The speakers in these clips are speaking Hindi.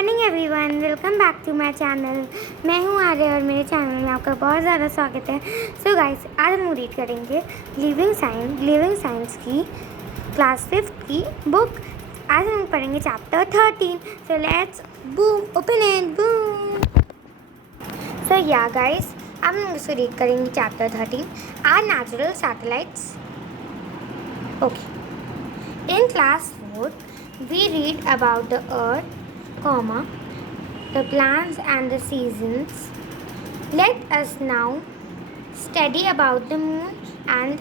Morning everyone, welcome back to my channel. मैं हूँ आर्य और मेरे चैनल में आपका बहुत ज़्यादा स्वागत है। सो गाइस, आज हम रीड करेंगे लिविंग साइंस की क्लास 5 की बुक। आज हम पढ़ेंगे chapter 13। So let's boom open it boom. So ya guys, अब हम इसको रीड करेंगे chapter 13 are natural satellites. Okay, in class 4 we read about the earth, the plants and the seasons. Let us now study about the moon and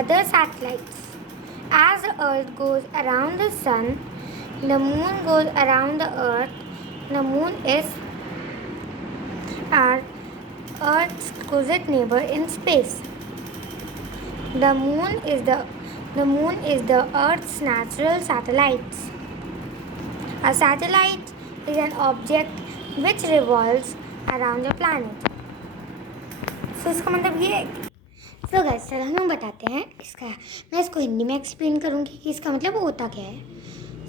other satellites. As the earth goes around the sun, the moon goes around the earth. The moon is our earth's closest neighbor in space. The moon is the earth's natural satellite. A satellite is an object which revolves around the planet. So इसका मतलब ये है। So guys, चलो हम बताते हैं इसका। मैं इसको हिंदी में एक्सप्लेन करूँगी कि इसका मतलब होता क्या है।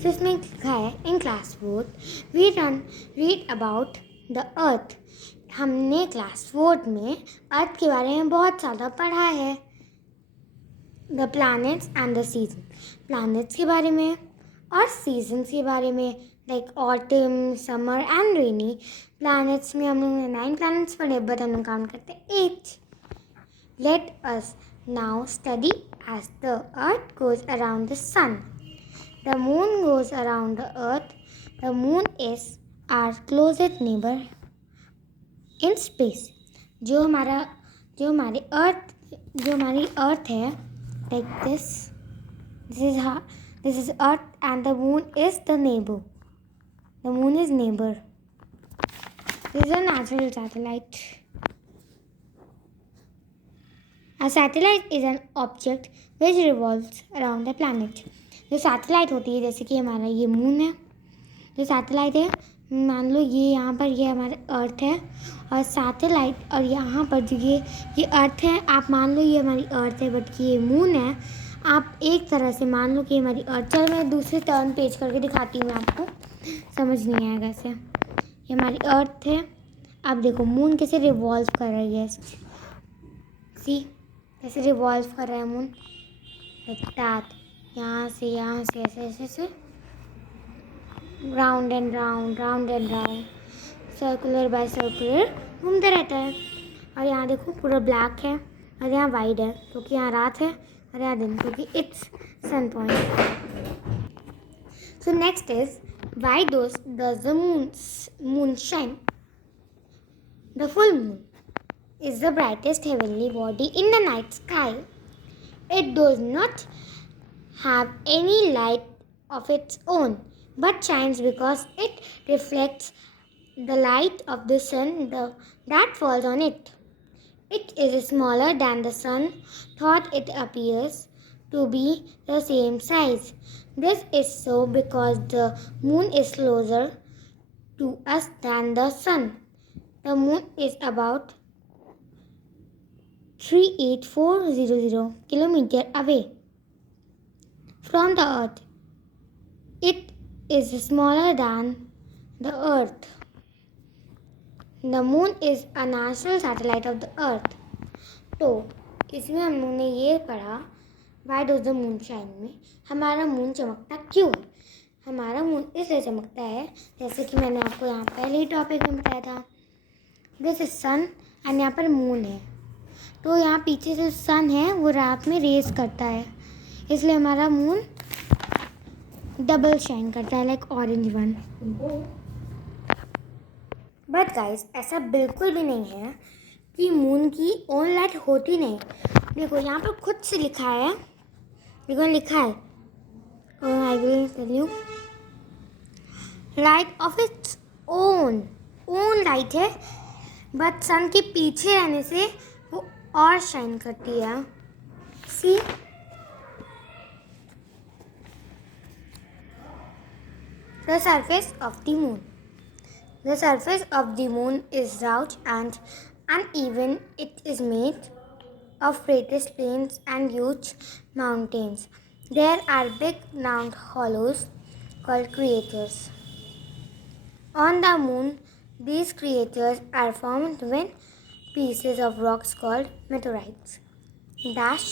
So इसमें लिखा है in class 4 we read about the earth. हमने क्लास 4 में अर्थ के बारे में बहुत ज़्यादा पढ़ा है। The planets and the season. Planets के बारे में और seasons के बारे में, like autumn, summer and rainy. Planets में हम लोग ने 9 planets पढ़े, but हम लोग काउंट करते हैं 8. Let us now study as the earth goes around the sun. The moon goes around the earth. The moon is our closest neighbor in space. जो हमारी अर्थ है, like this is earth and the moon is the neighbor. The moon is neighbor. This is a natural satellite. A satellite is an object which revolves around the planet. जो सैटेलाइट होती है, जैसे कि हमारा ये मून है, जो सैटेलाइट है, मान लो ये यहाँ पर ये हमारा अर्थ है और सैटेलाइट, और यहाँ पर जो ये अर्थ है, आप मान लो ये हमारी अर्थ है बट ये मून है। आप एक तरह से मान लो कि हमारी अर्थ, चलो मैं दूसरे टर्न पेज करके दिखाती हूँ, आपको समझ नहीं आएगा ऐसे। ये हमारी अर्थ है। आप देखो मून कैसे रिवॉल्व कर रही है, सी कैसे रिवॉल्व कर रहा है मून, लाइक दैट, यहाँ से ऐसे round and round circular by circular घूमता रहता है। और यहाँ देखो पूरा ब्लैक है और यहाँ वाइट है क्योंकि यहाँ रात है और यहाँ दिन, क्योंकि it's sun point. So next is why does the moon shine. The full moon is the brightest heavenly body in the night sky. It does not have any light of its own, but shines because it reflects the light of the sun that falls on it. It is smaller than the sun, thought it appears to be the same size. This is so because the moon is closer to us than the sun. The moon is about 38400 kilometers away from the earth. It is smaller than the earth. The moon is a natural satellite of the earth. तो इसमें हम लोगों ने ये पढ़ा Why does the moon shine में हमारा मून चमकता क्यों है। हमारा मून इसलिए चमकता है, जैसे कि मैंने आपको यहाँ पहले ही टॉपिक में बताया था, दिस इज सन एंड यहाँ पर मून है, तो यहाँ पीछे से सन है वो रात में रेज करता है, इसलिए हमारा मून डबल शाइन करता है, like orange one. But guys, ऐसा बिल्कुल भी नहीं है कि मून की ओन लाइट होती नहीं। देखो यहाँ पर खुद से लिखा है, I will tell you, light of its own light है, बट सन के पीछे रहने से वो और शाइन करती है। See the surface of the moon. The surface of the moon is rough and uneven. It is made of flattish plains and huge mountains. There are big round hollows called craters. On the moon, these creatures are formed when pieces of rocks called meteorites dash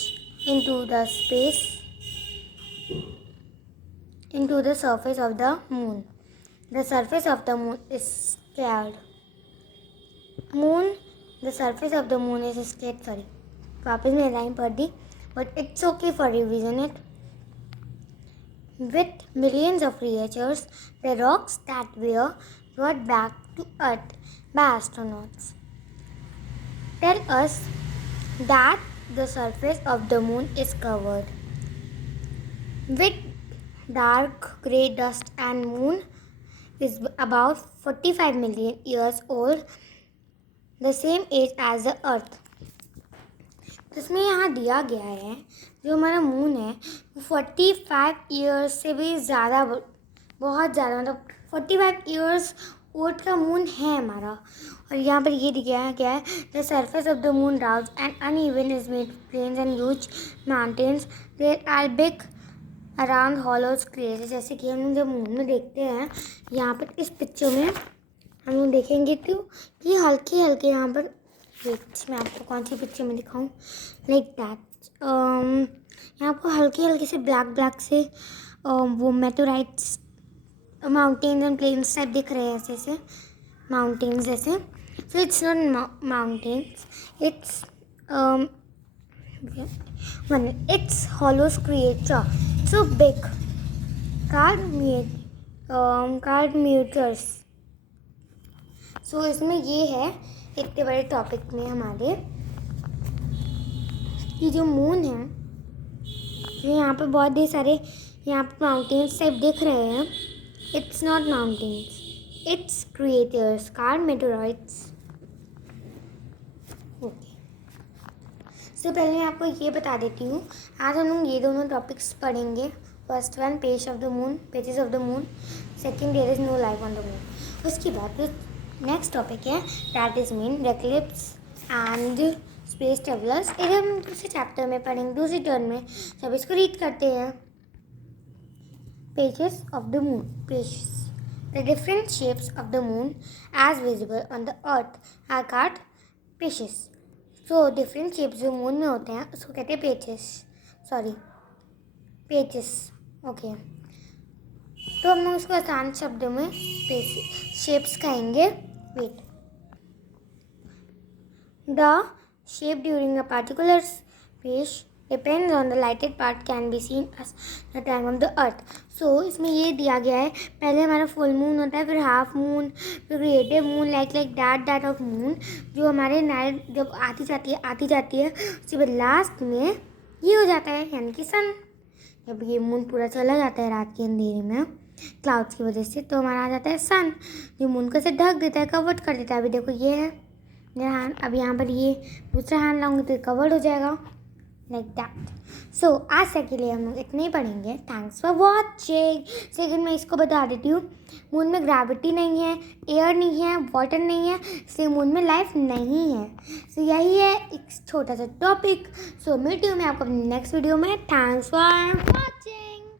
into the surface of the moon. The surface of the moon is scared. The surface of the moon is scared. Sorry. वापस मैं लाइन पढ़ दी, but it's okay for revision it. With millions of creatures, the rocks that were brought back to Earth by astronauts tell us that the surface of the moon is covered with dark grey dust and moon is about 45 million years old, the same age as the Earth. इसमें यहाँ दिया गया है जो हमारा मून है वो 45 ईयर्स से भी ज़्यादा, बहुत ज़्यादा, मतलब 45 ईयर्स ओल्ड का मून है हमारा. और यहाँ पर ये दिखाया गया है the surface of the moon rough and uneven is made plains and huge mountains there are big around hollows craters. जैसे कि हम जब मून में देखते हैं, यहाँ पर इस पिक्चर में हम लोग देखेंगे कि हल्के हल्के यहाँ पर, मैं आपको कौन सी पिक्चर में दिखाऊं, लाइक दैट. यहाँ आपको हल्के हल्के से ब्लैक से वो मेटोराइट्स माउंटेन्स एंड प्लेन्स टाइप दिख रहे हैं, ऐसे ऐसे माउंटेन्स जैसे. So it's not mountains, it's hollow creature so big called meteors. सो इसमें ये है इतने बड़े टॉपिक में हमारे कि जो मून है, जो यहाँ पे बहुत ढेर सारे यहाँ पे माउंटेन्स टाइप दिख रहे हैं, it's not mountains, it's craters called meteoroids. Okay, so पहले मैं आपको ये बता देती हूँ, आज हम लोग ये दोनों टॉपिक्स पढ़ेंगे. First one phases of the moon. Second, there is no life on the moon. उसके बाद नेक्स्ट टॉपिक है that is mean eclipse and space travellers. इधर हम दूसरे चैप्टर में पढ़ेंगे, दूसरी टर्न में. सब इसको रीड करते हैं. Phases of the moon. Phases. The different shapes of the moon as visible on the earth are called phases. So different shapes जो मून में होते हैं उसको कहते हैं पेजेस. ओके, तो हम लोग इसको आसान शब्दों में शेप्स कहेंगे. Wait. The shape during a particular phase depends on the lighted part can be seen as the time of the earth. So इसमें ये दिया गया है, पहले हमारा फुल मून होता है, फिर हाफ मून, फिर creative moon, like that of moon, जो हमारे नाइट जब आती जाती है उसके बाद लास्ट में ये हो जाता है, यानी कि सन. जब ये मून पूरा चला जाता है रात के अंधेरे में क्लाउड्स की वजह से, तो हमारा आ जाता है सन, जो मून को से ढक देता है, कवर्ड कर देता है. अभी देखो ये है मेरा हैंड, अब यहाँ पर ये दूसरा हैंड लाऊंगी तो कवर्ड हो जाएगा, लाइक दैट. सो आज से के लिए हम लोग इतने ही पढ़ेंगे. Thanks for watching. सेकेंड मैं इसको बता देती हूँ, मून में ग्रेविटी नहीं है, एयर नहीं है, वाटर नहीं है, इसलिए मून में लाइफ नहीं है. सो यही है एक छोटा सा टॉपिक. सो मिलती हूँ मैं आपको नेक्स्ट वीडियो में. Thanks for watching.